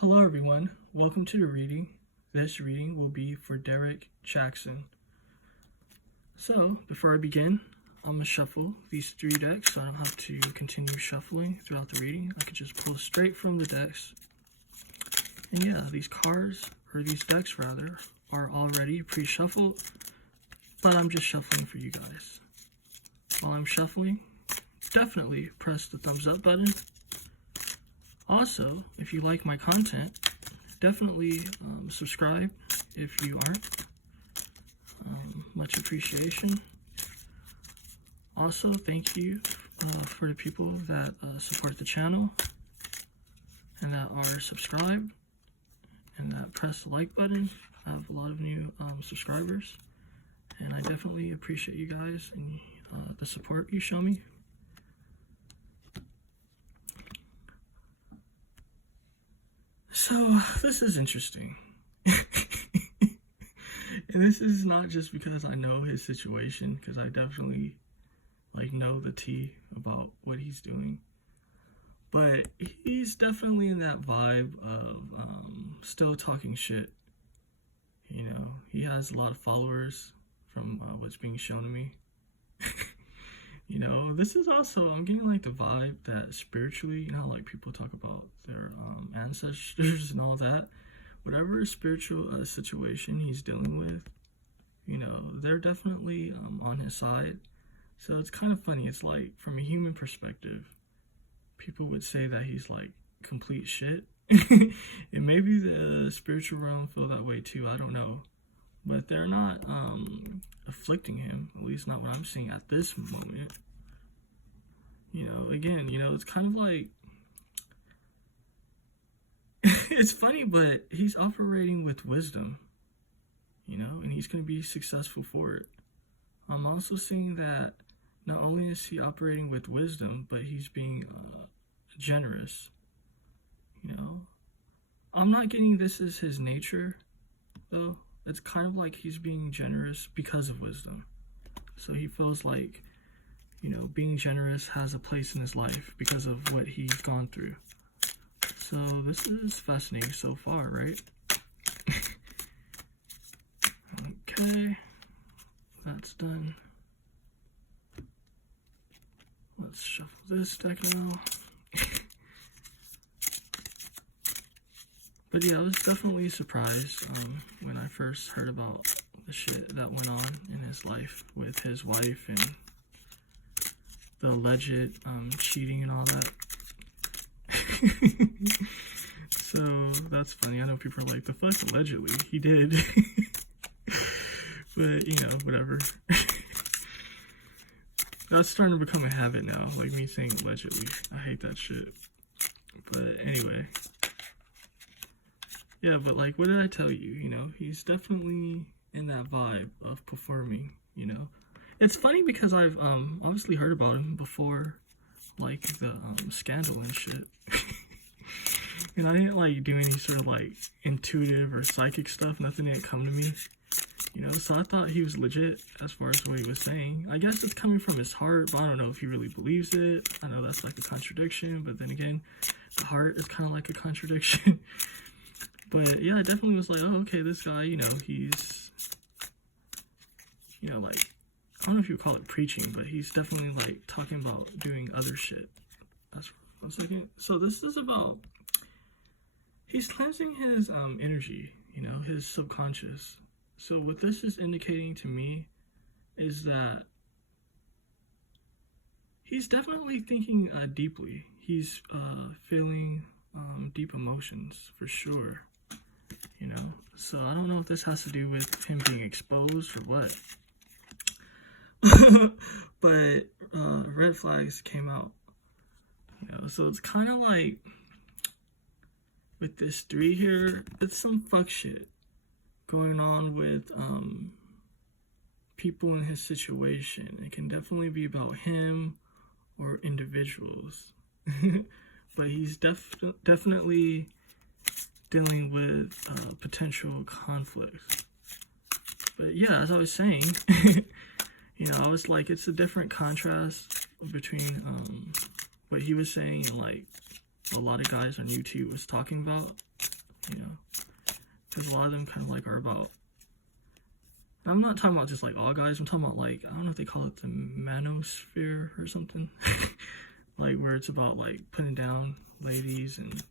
Hello everyone, welcome to the reading. This reading will be for Derrick, Jaxn. So, before I begin, I'm going to shuffle these 3 decks so I don't have to continue shuffling throughout the reading. I could just pull straight from the decks. And yeah, these cards, or these decks rather, are already pre-shuffled, but I'm just shuffling for you guys. While I'm shuffling, definitely press the thumbs up button. Also, if you like my content, definitely subscribe if you aren't. Much appreciation. Also, thank you for the people that support the channel and that are subscribed and that press the like button. I have a lot of new subscribers, and I definitely appreciate you guys and the support you show me. So, this is interesting. And this is not just because I know his situation, because I definitely, know the tea about what he's doing. But he's definitely in that vibe of still talking shit. You know, he has a lot of followers from what's being shown to me. You know, this is also, I'm getting the vibe that spiritually, people talk about their ancestors and all that. Whatever spiritual situation he's dealing with, they're definitely on his side. So it's kind of funny. It's from a human perspective, people would say that he's complete shit. And maybe the spiritual realm feel that way too, I don't know. But they're not afflicting him, at least not what I'm seeing at this moment. Again, it's kind of it's funny, but he's operating with wisdom, and he's going to be successful for it. I'm also seeing that not only is he operating with wisdom, but he's being generous. I'm not getting this as his nature, though. It's kind of he's being generous because of wisdom. So he feels being generous has a place in his life because of what he's gone through. So this is fascinating so far, right? Okay, that's done. Let's shuffle this deck now. But yeah, I was definitely surprised when I first heard about the shit that went on in his life with his wife and the alleged cheating and all that. So that's funny. I know people are like, the fuck, allegedly? He did. But, whatever. That's starting to become a habit now, me saying allegedly. I hate that shit. But anyway. Yeah, but what did I tell you? He's definitely in that vibe of performing, It's funny because I've obviously heard about him before, the scandal and shit. And I didn't do any sort of intuitive or psychic stuff. Nothing didn't come to me. So I thought he was legit as far as what he was saying. I guess it's coming from his heart, but I don't know if he really believes it. I know that's a contradiction, but then again, the heart is kind of a contradiction. But yeah, I definitely was oh, okay, this guy, he's, I don't know if you would call it preaching, but he's definitely talking about doing other shit. That's 1 second. So this is about, he's cleansing his energy, his subconscious. So what this is indicating to me is that he's definitely thinking deeply. He's feeling deep emotions for sure. So I don't know if this has to do with him being exposed or what. But red flags came out. So it's kind of with this 3 here, it's some fuck shit going on with people in his situation. It can definitely be about him or individuals. But he's definitely dealing with potential conflict. But yeah, as I was saying, I was it's a different contrast between what he was saying and a lot of guys on YouTube was talking about, you know, because a lot of them kind of like are about, I'm not talking about just like all guys, I'm talking about like, I don't know if they call it the manosphere or something, like where it's about like putting down ladies and,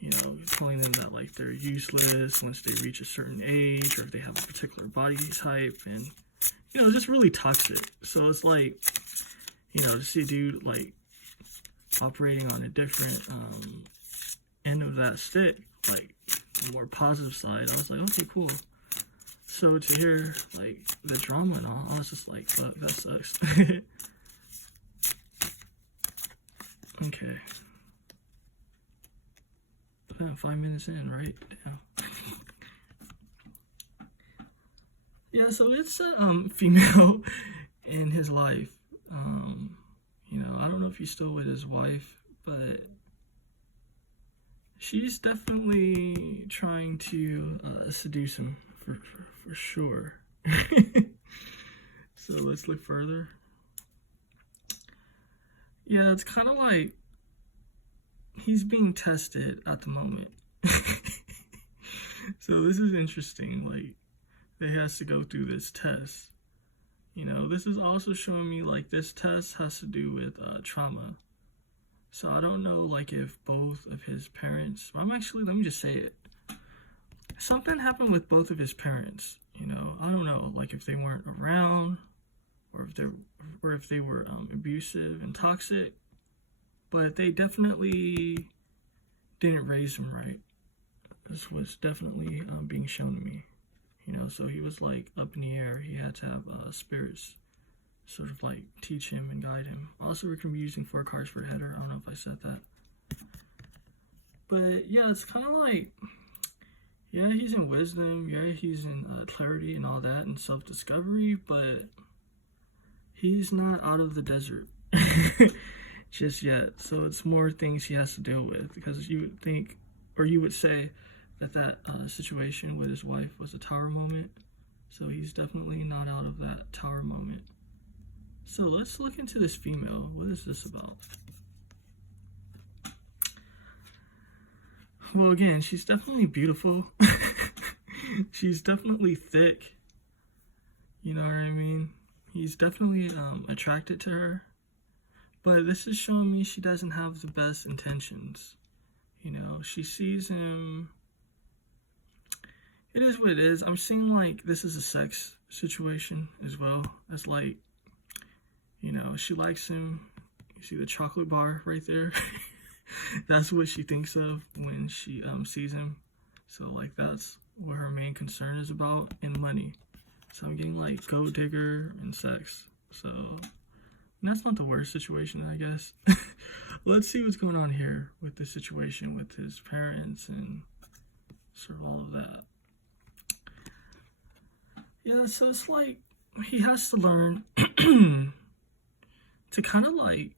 you know, telling them that like they're useless once they reach a certain age, or if they have a particular body type, and, you know, just really toxic. So it's like, you know, to see a dude like operating on a different end of that stick, like the more positive side, I was like, okay, cool. So to hear like the drama and all, I was just like, fuck, that sucks. Okay. 5 minutes in, right? Yeah. Yeah, so it's a female in his life. You know, I don't know if he's still with his wife, but she's definitely trying to seduce him for sure. So let's look further. Yeah, it's kind of like he's being tested at the moment. So this is interesting, like, that he has to go through this test. You know, this is also showing me, like, this test has to do with trauma. So I don't know, like, if both of his parents, let me just say it. Something happened with both of his parents, you know. I don't know, like, if they weren't around, or if they were abusive and toxic, but they definitely didn't raise him right. This was definitely being shown to me, you know. So he was like up in the air. He had to have spirits sort of like teach him and guide him. Also, we're going to be using 4 cards for header. I don't know if I said that, but yeah, it's kind of like, yeah, he's in wisdom, yeah, he's in clarity and all that, and self-discovery, but he's not out of the desert just yet. So it's more things he has to deal with, because you would think, or you would say that situation with his wife was a tower moment. So he's definitely not out of that tower moment. So let's look into this female. What is this about? Well, again, she's definitely beautiful. She's definitely thick. You know what I mean? He's definitely attracted to her. But this is showing me she doesn't have the best intentions. You know, she sees him. It is what it is. I'm seeing like this is a sex situation as well. It's like, you know, she likes him. You see the chocolate bar right there? That's what she thinks of when she sees him. So like that's what her main concern is about, and money. So I'm getting like gold digger and sex. So that's not the worst situation, I guess. Let's see what's going on here with the situation with his parents and sort of all of that. Yeah, so it's like he has to learn to kind of like,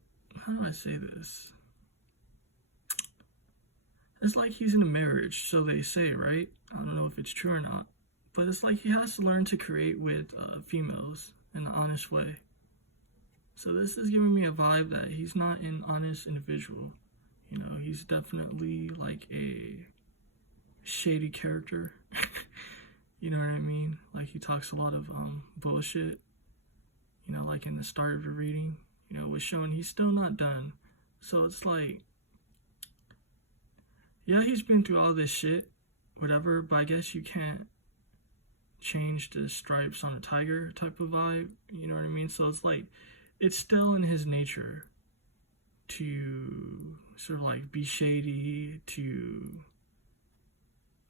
how do I say this? It's like he's in a marriage, so they say, right? I don't know if it's true or not, but it's like he has to learn to create with females in an honest way. So this is giving me a vibe that he's not an honest individual. You know, he's definitely like a shady character. You know what I mean? Like he talks a lot of bullshit. You know, like in the start of the reading, you know, was showing he's still not done. So it's like, yeah, he's been through all this shit, whatever, but I guess you can't change the stripes on a tiger type of vibe. You know what I mean? So it's like, it's still in his nature to sort of like be shady, to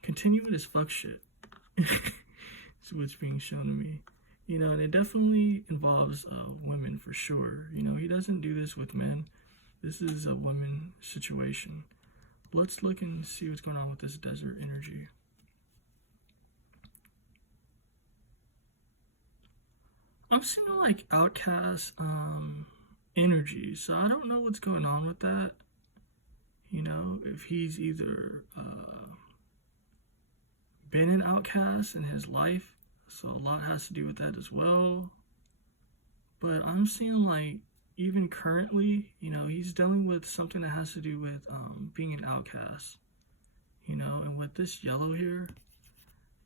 continue with his fuck shit. That's what's being shown to me. You know, and it definitely involves women for sure. You know, he doesn't do this with men. This is a woman situation. Let's look and see what's going on with this desert energy. I'm seeing like outcast energy, so I don't know what's going on with that. You know, if he's either been an outcast in his life, so a lot has to do with that as well. But I'm seeing like, even currently, he's dealing with something that has to do with being an outcast, and with this yellow here,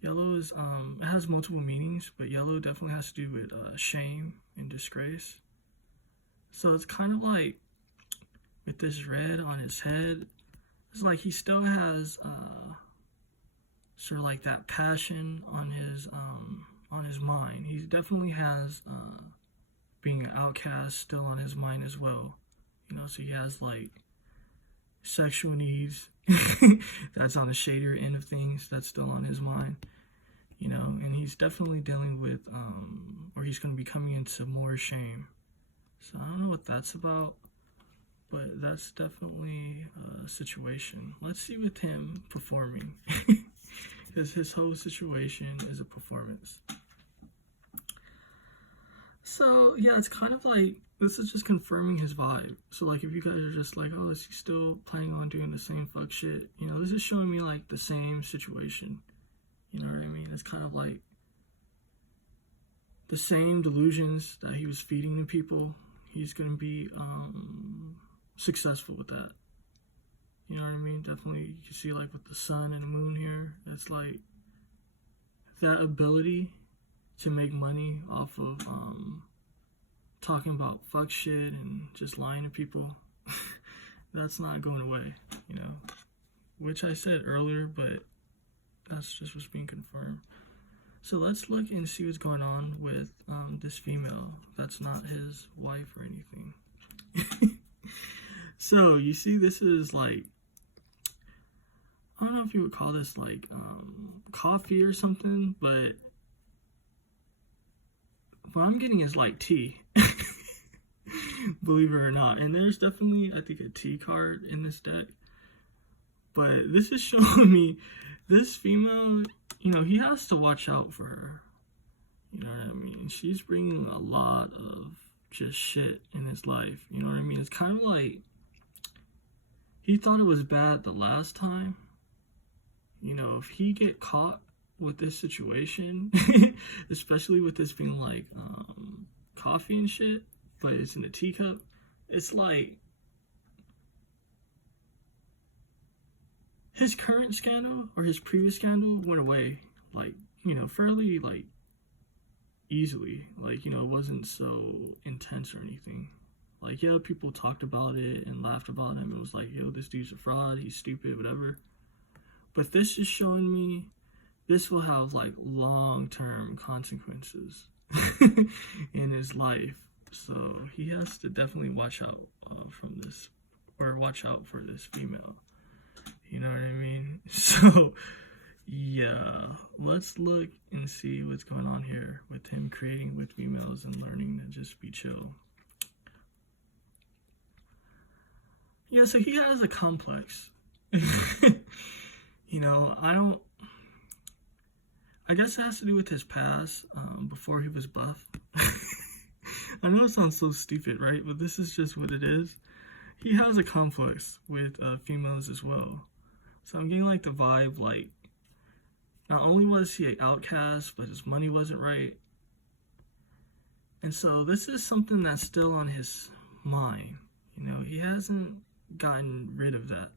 yellow is, it has multiple meanings, but yellow definitely has to do with shame and disgrace. So it's kind of like, with this red on his head, it's like he still has sort of like that passion on his mind. He definitely has being an outcast still on his mind as well. So he has like sexual needs that's on the shadier end of things, that's still on his mind. And he's definitely dealing with or he's going to be coming into more shame. So I don't know what that's about, but that's definitely a situation. Let's see with him performing, because his whole situation is a performance. So yeah, it's kind of like, this is just confirming his vibe. So like, if you guys are just like, oh, is he still planning on doing the same fuck shit? This is showing me like the same situation. You know what I mean? It's kind of like the same delusions that he was feeding to people. He's going to be successful with that. You know what I mean? Definitely, you can see like with the sun and moon here, it's like that ability to make money off of talking about fuck shit and just lying to people. That's not going away, which I said earlier, but that's just what's being confirmed. So let's look and see what's going on with this female that's not his wife or anything. So you see, this is like, I don't know if you would call this like coffee or something, but what I'm getting is like tea. Believe it or not. And there's definitely, I think, a tea card in this deck. But this is showing me this female, he has to watch out for her. You know what I mean? She's bringing a lot of just shit in his life. You know what I mean? It's kind of like, he thought it was bad the last time. If he get caught with this situation, especially with this being like coffee and shit, but it's in a teacup, it's like his current scandal or his previous scandal went away, like, fairly like easily. Like, it wasn't so intense or anything. Like, yeah, people talked about it and laughed about him and was like, yo, this dude's a fraud, he's stupid, whatever. But this is showing me this will have like long-term consequences in his life. So he has to definitely watch out from this, or watch out for this female. You know what I mean? So yeah, let's look and see what's going on here with him creating with females and learning to just be chill. Yeah, so he has a complex. I guess it has to do with his past, before he was buff. I know it sounds so stupid, right? But this is just what it is. He has a complex with females as well. So I'm getting like the vibe, like, not only was he an outcast, but his money wasn't right. And so this is something that's still on his mind. He hasn't gotten rid of that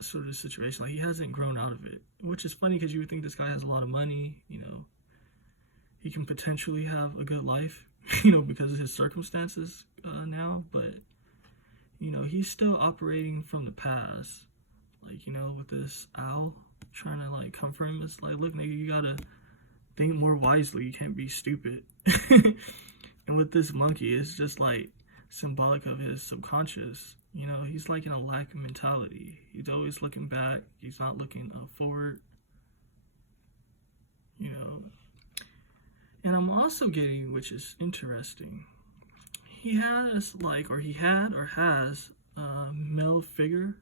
sort of situation. Like, he hasn't grown out of it, which is funny because you would think this guy has a lot of money, he can potentially have a good life, because of his circumstances now, but he's still operating from the past. Like, with this owl trying to like comfort him, it's like, look, nigga, you gotta think more wisely, you can't be stupid. And with this monkey, it's just like symbolic of his subconscious. He's like in a lack of mentality. He's always looking back. He's not looking forward. And I'm also getting, which is interesting, he has like, or he had or has a male figure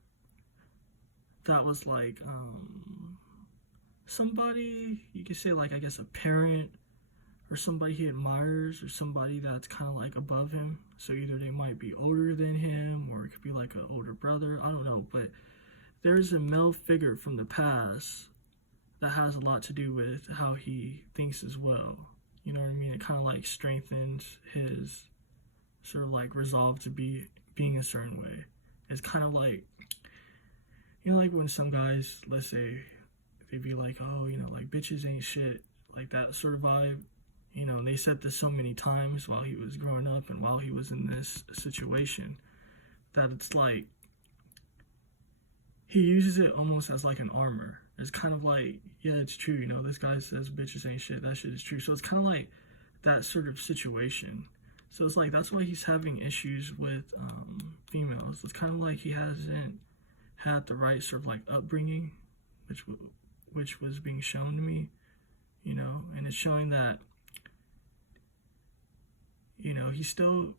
that was like somebody, you could say like, I guess a parent, or somebody he admires, or somebody that's kind of like above him. So either they might be older than him, or it could be like an older brother, I don't know. But there's a male figure from the past that has a lot to do with how he thinks as well. You know what I mean? It kind of like strengthens his sort of like resolved to being a certain way. It's kind of like, you know, like when some guys, let's say, they be like, oh, you know, like bitches ain't shit, like that sort of vibe. You know, and they said this so many times while he was growing up and while he was in this situation, that it's like he uses it almost as like an armor. It's kind of like, yeah, it's true, you know, this guy says bitches ain't shit, that shit is true. So it's kind of like that sort of situation. So it's like, that's why he's having issues with females. It's kind of like he hasn't had the right sort of like upbringing, which was being shown to me, you know, and it's showing that, you know, he's still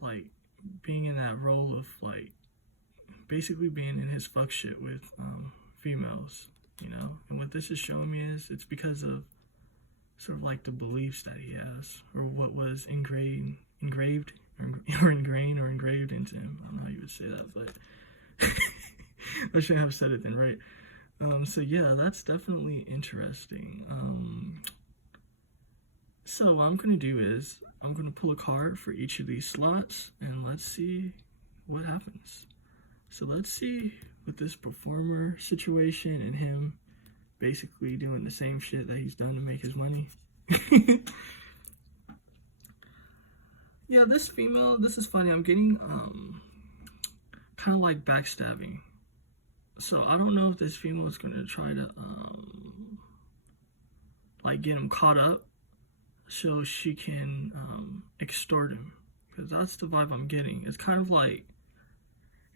like being in that role of like basically being in his fuck shit with females, you know. And what this is showing me is it's because of sort of like the beliefs that he has, or what was engraved or engraved into him. I don't know how you would say that, but I shouldn't have said it then, right? So yeah, that's definitely interesting. So what I'm going to do is I'm going to pull a card for each of these slots, and let's see what happens. So let's see with this performer situation and him basically doing the same shit that he's done to make his money. Yeah, this female, this is funny. I'm getting kind of like backstabbing. So I don't know if this female is going to try to like get him caught up so she can extort him, because that's the vibe I'm getting. It's kind of like,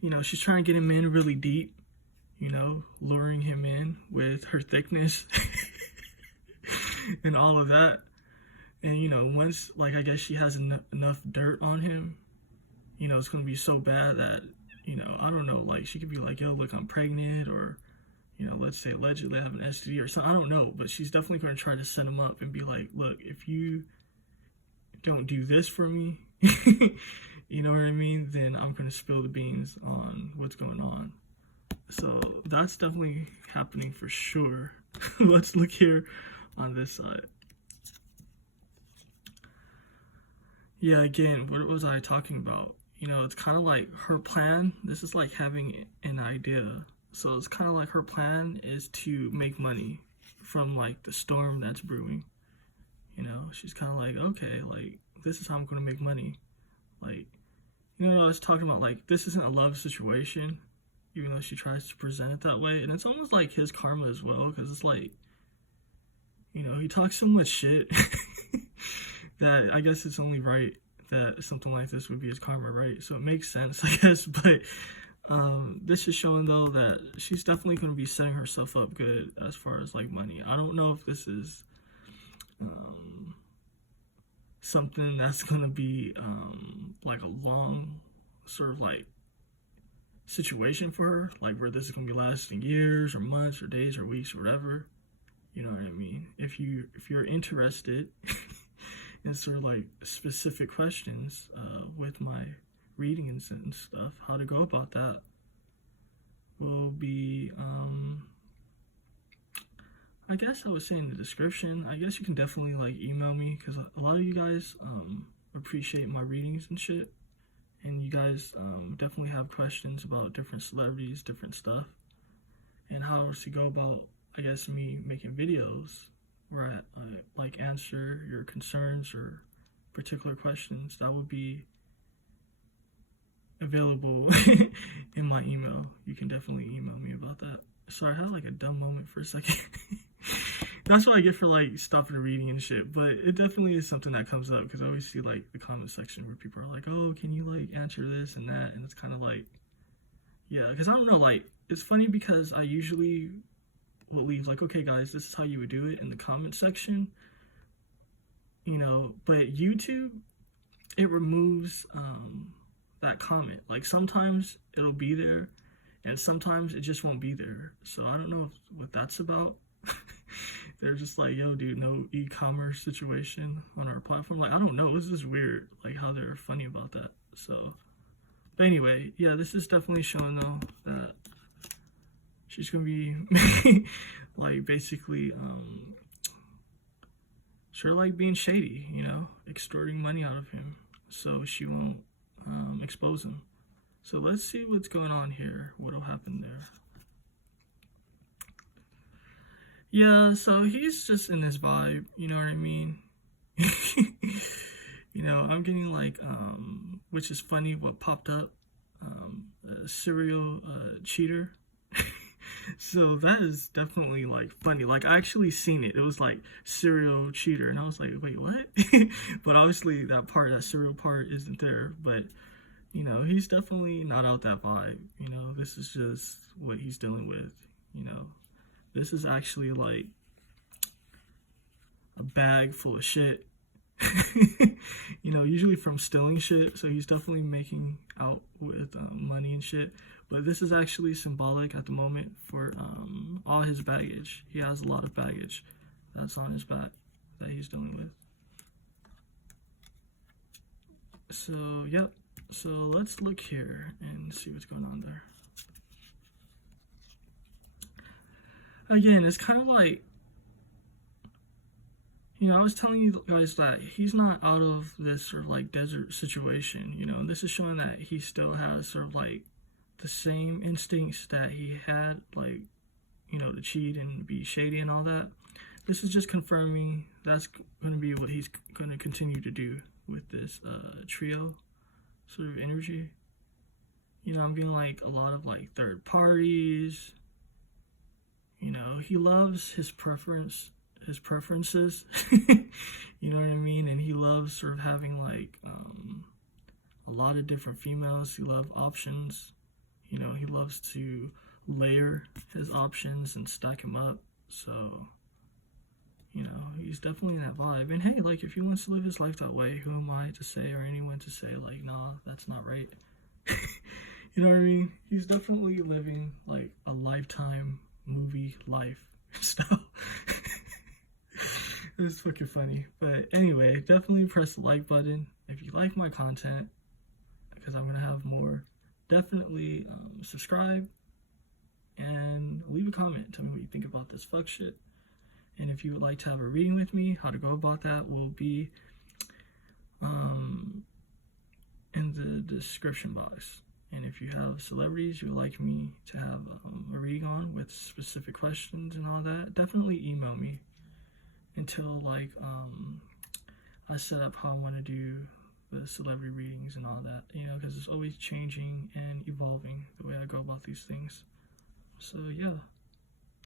you know, she's trying to get him in really deep, you know, luring him in with her thickness and all of that. And, you know, once, like, I guess she has enough dirt on him, you know, it's going to be so bad that, you know, I don't know, like, she could be like, yo, look, I'm pregnant, or, you know, let's say allegedly I have an STD or something. I don't know, but she's definitely going to try to set him up and be like, look, if you don't do this for me, you know what I mean, then I'm going to spill the beans on what's going on. So that's definitely happening for sure. Let's look here on this side. Yeah, again, what was I talking about? You know, it's kind of like her plan. This is like having an idea. So it's kind of like her plan is to make money from like the storm that's brewing. You know, she's kind of like, okay, like, this is how I'm going to make money. Like, you know, I was talking about, like, this isn't a love situation, even though she tries to present it that way. And it's almost like his karma as well, because it's like, you know, he talks so much shit that I guess it's only right that something like this would be his karma, right? So it makes sense, I guess. But this is showing, though, that she's definitely going to be setting herself up good as far as, like, money. I don't know if this is something that's going to be like a long sort of like situation for her, like where this is going to be lasting years or months or days or weeks or whatever. You know what I mean? If you're interested in sort of like specific questions with my readings and stuff, how to go about that will be I guess I would say in the description. I guess you can definitely like email me, because a lot of you guys appreciate my readings and shit, and you guys definitely have questions about different celebrities, different stuff, and how to go about, I guess, me making videos where I like answer your concerns or particular questions. That would be available in my email. You can definitely email me about that. Sorry, I had like a dumb moment for a second. That's what I get for like stopping the reading and shit, but it definitely is something that comes up, because I always see like the comment section where people are like, oh, can you like answer this and that, and it's kind of like, yeah, because I don't know, like, it's funny because I usually will leave like, okay guys, this is how you would do it in the comment section, you know, but YouTube, it removes that comment. Like sometimes it'll be there and sometimes it just won't be there, so I don't know what that's about. They're just like, yo, dude, no e-commerce situation on our platform. Like, I don't know. This is weird, like, how they're funny about that. So, but anyway, yeah, this is definitely showing, though, that she's going to be, like, basically, sort of like being shady, you know, extorting money out of him. So she won't expose him. So let's see what's going on here. What'll happen there? Yeah, so he's just in his vibe, you know what I mean? You know, I'm getting like, which is funny, what popped up, a serial cheater. So that is definitely like funny. Like I actually seen it. It was like serial cheater, and I was like, wait, what? But obviously that part, that serial part, isn't there. But you know, he's definitely not out that vibe. You know, this is just what he's dealing with. You know, this is actually like a bag full of shit. You know, usually from stealing shit. So he's definitely making out with money and shit. But this is actually symbolic at the moment for all his baggage. He has a lot of baggage that's on his back that he's dealing with. So, yep. So let's look here and see what's going on there. Again, it's kind of like, you know, I was telling you guys that he's not out of this sort of like desert situation, you know, and this is showing that he still has sort of like the same instincts that he had, like, you know, to cheat and be shady and all that. This is just confirming that's going to be what he's going to continue to do with this trio sort of energy. You know, I'm getting like a lot of like third parties. You know, he loves his preferences. You know what I mean? And he loves sort of having like a lot of different females. He loves options. You know, he loves to layer his options and stack them up. So, you know, he's definitely in that vibe. And hey, like, if he wants to live his life that way, who am I to say, or anyone to say, like, nah, that's not right. You know what I mean? He's definitely living, like, a lifetime movie life style. It's fucking funny. But anyway, definitely press the like button if you like my content, because I'm going to have more. Definitely subscribe and leave a comment. Tell me what you think about this fuck shit. And if you would like to have a reading with me, how to go about that will be in the description box. And if you have celebrities you would like me to have a reading on with specific questions and all that, definitely email me until like I set up how I want to do the celebrity readings and all that, you know, because it's always changing and evolving the way I go about these things. So yeah.